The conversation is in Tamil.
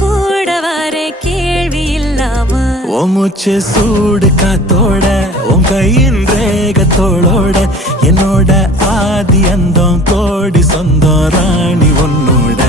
கூட வர கேள்வி இல்லாம உன் மூச்சு சூடு காத்தோட உன் கையின் ரேகத்தோளோட என்னோட ஆதி அந்தம் கோடி சொந்தம் ராணி உன்னோட